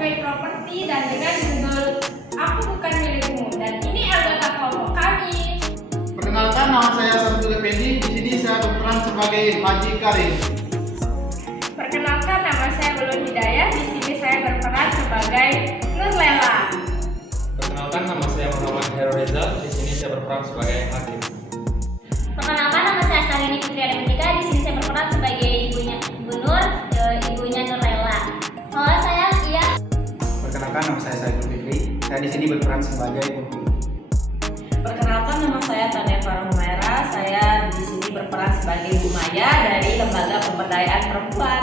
sebagai properti dan dengan judul Aku Bukan Milikmu. Dan ini anggota kelompok kami. Perkenalkan, nama saya Sabtu Effendi. Di sini saya berperan sebagai Haji Karim. Perkenalkan, nama saya Ulun Hidayah. Di sini saya berperan sebagai Nurlela. Perkenalkan, nama saya Muhammad Heru Reza. Di sini saya berperan sebagai hakim. Perkenalkan, nama saya Astarini Putri Adamika. Di sini saya berperan sebagai ibunya Ibu Nur, ibunya Nurlela. Halo, saya Ia. Perkenalkan, nama saya Saiful Fikri. Saya di sini berperan sebagai penghulu. Perkenalkan, nama saya Tania Farhumaira. Saya di sini berperan sebagai Ibu Maya dari Lembaga Pemberdayaan Perempuan.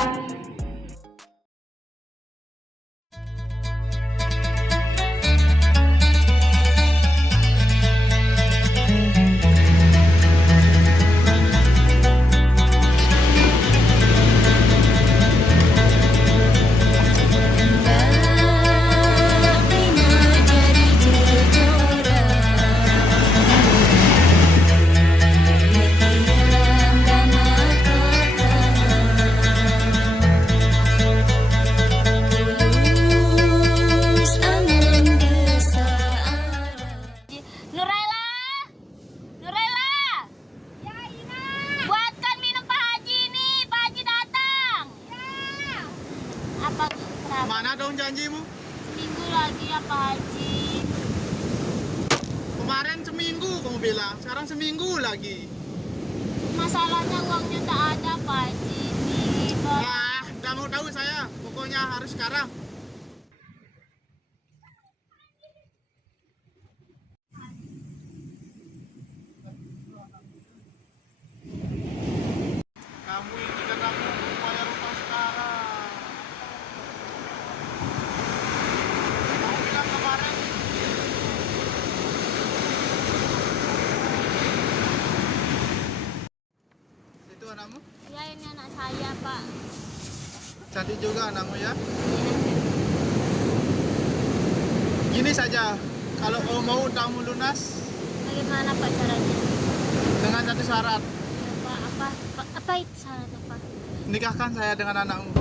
Mana dong janjimu? Seminggu lagi ya Pak Haji. Kemarin seminggu kamu bilang, sekarang seminggu lagi. Masalahnya uangnya tak ada Pak Haji. Nih, Pak. Wah, udah mau tahu saya. Pokoknya harus sekarang. Kamu ini kan kamu bayar utang sekarang. Kamu bilang kemarin. Itu anakmu? Ya, ini anak saya Pak. Cantik juga anakmu ya. Gini saja, kalau kamu mau utangmu lunas Bagaimana Pak caranya? dengan satu syarat, Ya, Pak, apa itu syaratnya Pak? nikahkan saya dengan anakmu.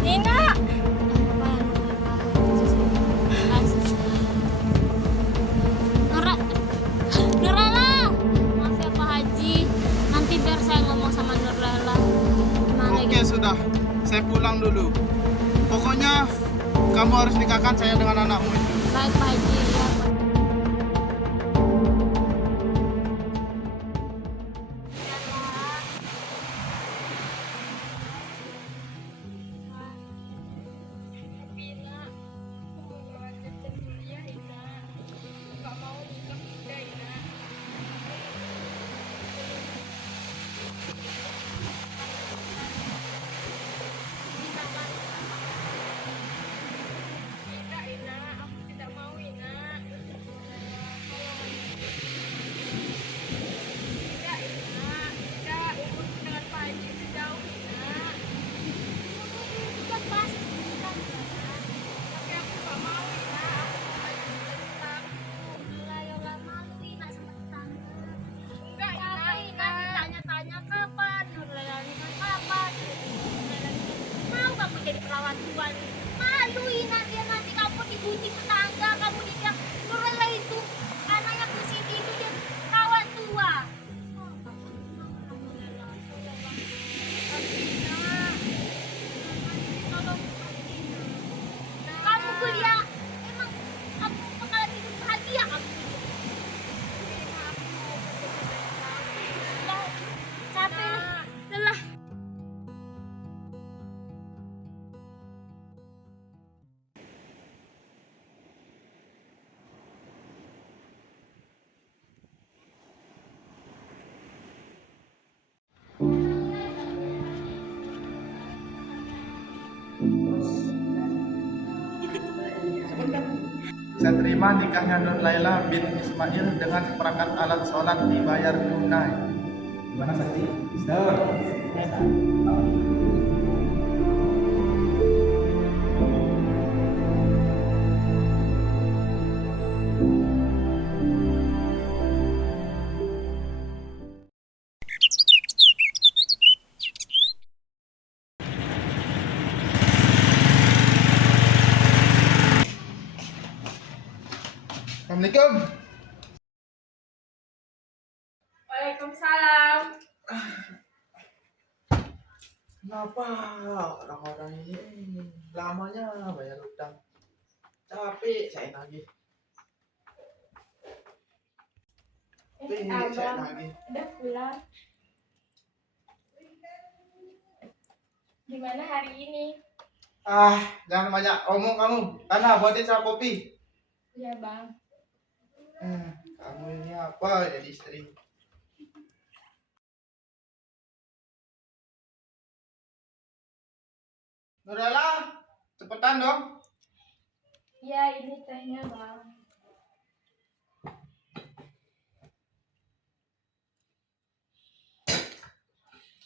Nina. Nurlela. Maaf ya Pak Haji. Nanti biar saya ngomong sama Nurlela. Gimana Oke, gitu? sudah, saya pulang dulu. Pokoknya kamu harus nikahkan saya dengan anakmu itu. Baik Pak Haji. Ya, Pak. Jadi perawan tua nih, maluin nanti kamu dibuji tetangga, kamu dibilang Nurlela itu anaknya Bu Siti itu dia perawan tua. Kamu kuliah, emang kamu bakalan hidup bahagia kamu kuliah. Lah, capek lah, lelah. Saya terima nikahnya Nur Laila bin Ismail dengan seperangkat alat sholat dibayar tunai. Gimana Sakti? Bisa. Assalamualaikum. Waalaikumsalam. Kenapa orang-orang ini lamanya bayar utang? Capek saya nagih. Saya Abang, nagih. udah pulang. Gimana hari ini? Jangan banyak omong kamu. Ana buatin saya kopi. Ya bang. Kamu ini apa jadi istri? Nurela, cepetan dong. Ya ini tehnya bang.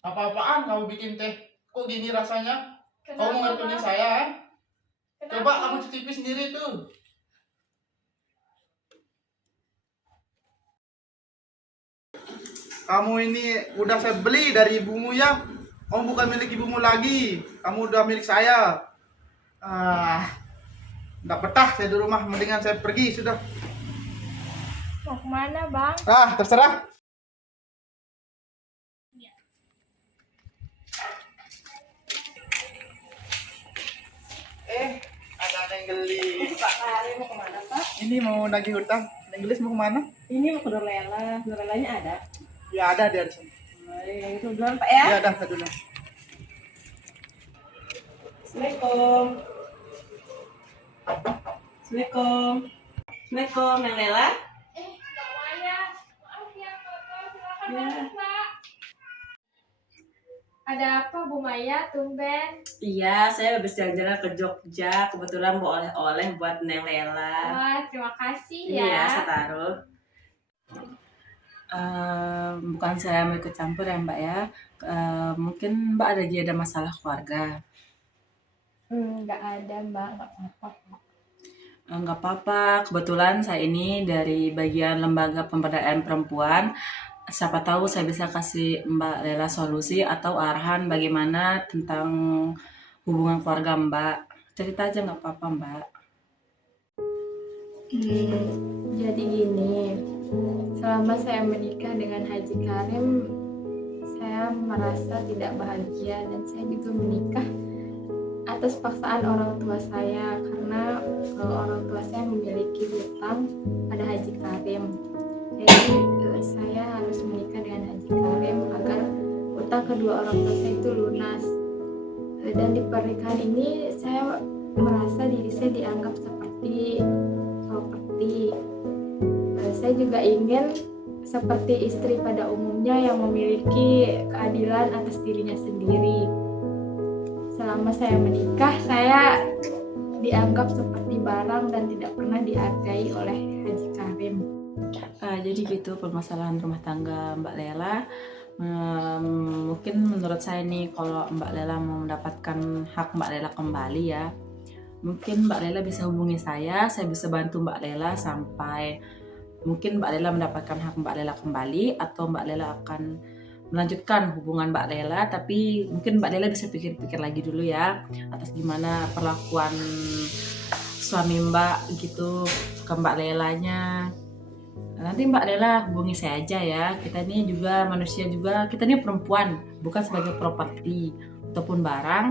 Apa-apaan kamu bikin teh? Kok gini rasanya? Kenapa, Kamu ngertuin Bang? saya, eh? Kenapa? Coba kamu cicipi sendiri tuh. Kamu ini udah saya beli dari ibumu ya. Kamu bukan milik ibumu lagi. Kamu udah milik saya. Nggak betah saya di rumah. Mendingan saya pergi sudah. Mau kemana bang? Terserah. Ada Neng Gelis. Pak Karim mau kemana Pak? Ini mau nagih hutang. Neng Gelis mau kemana? Ini mau ke Nurlela. Nurelanya ada? Ya ada dia di sini. Yang itu duluan Pak ya? Ya ada saya dulu. Assalamualaikum. Assalamualaikum. Assalamualaikum Neng Lela. Mbak Maya. Maaf ya kotor. Silakan Ya. masuk Pak. Ada apa Bu Maya? Tumben. Iya, saya habis jalan-jalan ke Jogja. Kebetulan mau oleh-oleh buat Neng Lela. Wah terima kasih ya. Iya, saya taruh. Bukan saya mau ikut campur ya Mbak ya. Mungkin Mbak ada masalah keluarga. Nggak ada Mbak, nggak apa-apa. Nggak apa-apa, kebetulan saya ini dari bagian lembaga pemberdayaan perempuan. Siapa tahu saya bisa kasih Mbak Lela solusi atau arahan bagaimana tentang hubungan keluarga Mbak. Cerita aja nggak apa-apa Mbak. Jadi gini, selama saya menikah dengan Haji Karim, saya merasa tidak bahagia dan saya juga menikah atas paksaan orang tua saya karena orang tua saya memiliki hutang pada Haji Karim. Jadi saya harus menikah dengan Haji Karim agar hutang kedua orang tua saya itu lunas. Dan di pernikahan ini saya merasa diri saya dianggap seperti properti. Saya juga ingin seperti istri pada umumnya yang memiliki keadilan atas dirinya sendiri. Selama saya menikah, saya dianggap seperti barang dan tidak pernah dihargai oleh Haji Karim. Jadi gitu permasalahan rumah tangga Mbak Lela. Mungkin menurut saya nih kalau Mbak Lela mau mendapatkan hak Mbak Lela kembali ya, mungkin Mbak Lela bisa hubungi saya bisa bantu Mbak Lela sampai mungkin Mbak Lela mendapatkan hak Mbak Lela kembali, atau Mbak Lela akan melanjutkan hubungan Mbak Lela, tapi mungkin Mbak Lela bisa pikir-pikir lagi dulu ya atas gimana perlakuan suami Mbak gitu ke Mbak Lelanya. Nanti Mbak Lela hubungi saya aja ya. Kita ini juga manusia juga, kita ini perempuan, bukan sebagai properti ataupun barang.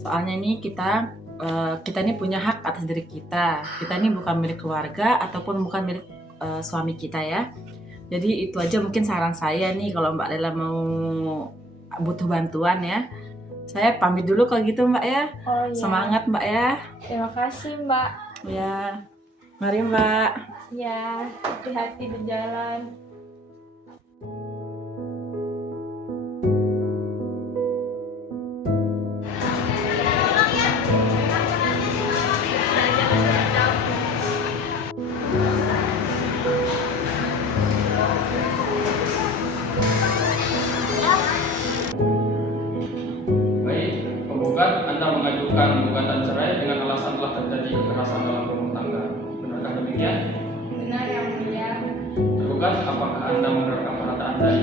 Soalnya ini kita ini punya hak atas diri kita. Kita ini bukan milik keluarga ataupun bukan milik suami kita ya. Jadi itu aja mungkin saran saya nih kalau Mbak Lela mau butuh bantuan ya. Saya pamit dulu kalau gitu Mbak ya. Oh iya. Semangat Mbak ya. Terima kasih Mbak. Ya. Mari Mbak. Ya, hati-hati di jalan. Baik, penggugat Anda mengajukan gugatan cerai dengan alasan telah terjadi kekerasan dalam rumah tangga. Benarkah demikian? Benar yang mulia. Tergugat, apakah Anda menerapkan pernyataan dari